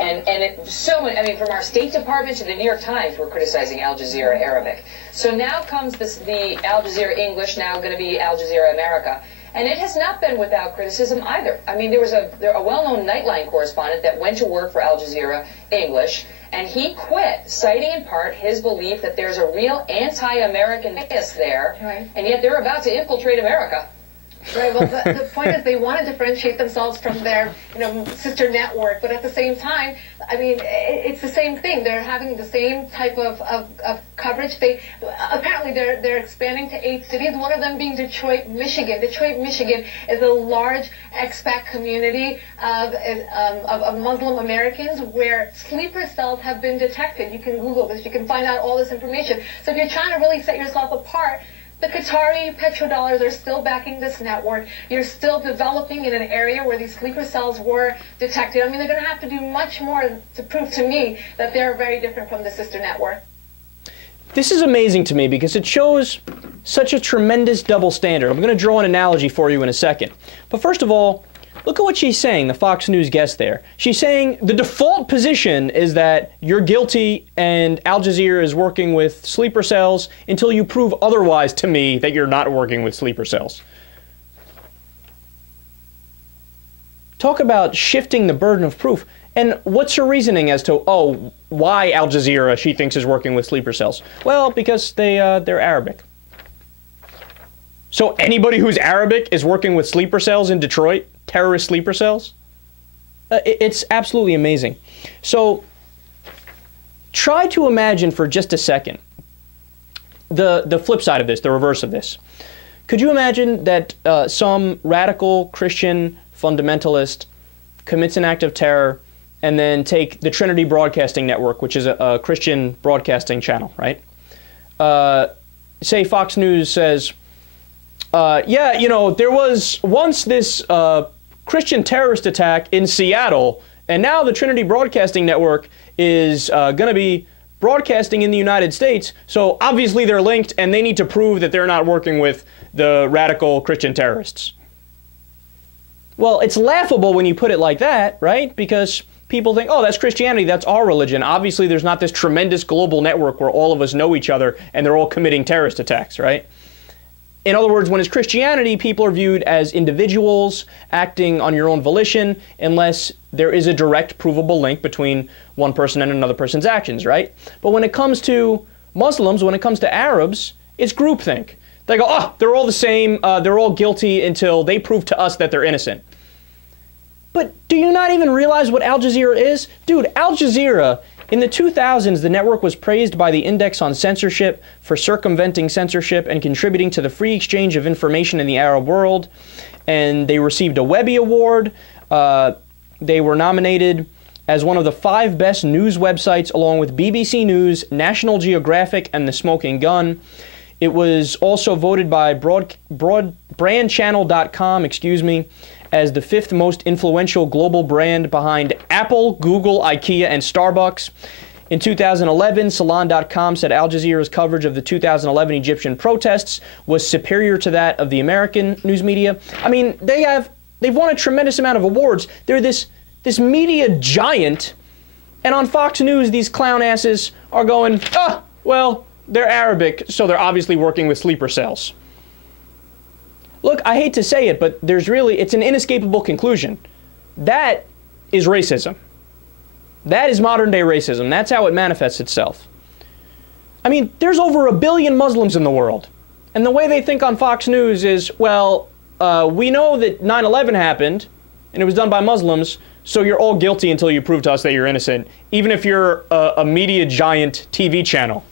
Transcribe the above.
And so many, I mean, from our State Department to the New York Times, we're criticizing Al Jazeera Arabic. So now comes the Al Jazeera English, now going to be Al Jazeera America. And it has not been without criticism either. I mean, there was a well-known Nightline correspondent that went to work for Al Jazeera English, and he quit, citing in part his belief that there's a real anti-American bias there, right, and yet they're about to infiltrate America. Right, well, the point is they want to differentiate themselves from their, sister network, but at the same time, I mean, it's the same thing. They're having the same type of coverage. Apparently they're expanding to 8 cities, one of them being Detroit, Michigan. Detroit, Michigan is a large expat community of Muslim Americans where sleeper cells have been detected. You can Google this. You can find out all this information. So if you're trying to really set yourself apart, the Qatari petrodollars are still backing this network. You're still developing in an area where these sleeper cells were detected. I mean, they're going to have to do much more to prove to me that they're very different from the sister network. This is amazing to me because it shows such a tremendous double standard. I'm going to draw an analogy for you in a second. But first of all, look at what she's saying, the Fox News guest there. She's saying the default position is that you're guilty and Al Jazeera is working with sleeper cells until you prove otherwise to me that you're not working with sleeper cells. Talk about shifting the burden of proof. And what's her reasoning as to, why Al Jazeera she thinks is working with sleeper cells? Well, because they're Arabic. So anybody who's Arabic is working with sleeper cells in Detroit? Terrorist sleeper cells? It's absolutely amazing. So try to imagine for just a second the flip side of this, the reverse of this. Could you imagine that some radical Christian fundamentalist commits an act of terror and then take the Trinity Broadcasting Network, which is a Christian broadcasting channel, right? Say Fox News says, there was once this Christian terrorist attack in Seattle, and now the Trinity Broadcasting Network is going to be broadcasting in the United States, so obviously they're linked and they need to prove that they're not working with the radical Christian terrorists. Well, it's laughable when you put it like that, right? Because people think, oh, that's Christianity, that's our religion. Obviously there's not this tremendous global network where all of us know each other and they're all committing terrorist attacks, right? In other words, when it's Christianity, people are viewed as individuals acting on your own volition unless there is a direct provable link between one person and another person's actions, right? But when it comes to Muslims, when it comes to Arabs, it's groupthink. They go, oh, they're all the same, they're all guilty until they prove to us that they're innocent. But do you not even realize what Al Jazeera is? Dude, Al Jazeera, in the 2000s, the network was praised by the Index on Censorship for circumventing censorship and contributing to the free exchange of information in the Arab world. And they received a Webby Award. They were nominated as one of the 5 best news websites along with BBC News, National Geographic, and The Smoking Gun. It was also voted by brandchannel.com, as the 5th most influential global brand behind Apple, Google, IKEA, and Starbucks. In 2011, Salon.com said Al Jazeera's coverage of the 2011 Egyptian protests was superior to that of the American news media. I mean, they've won a tremendous amount of awards. They're this media giant, and on Fox News, these clown asses are going, well, they're Arabic, so they're obviously working with sleeper cells. Look, I hate to say it, but it's an inescapable conclusion. That is racism. That is modern day racism. That's how it manifests itself. I mean, there's over 1 billion Muslims in the world. And the way they think on Fox News is, well, we know that 9/11 happened, and it was done by Muslims, so you're all guilty until you prove to us that you're innocent, even if you're a media giant TV channel.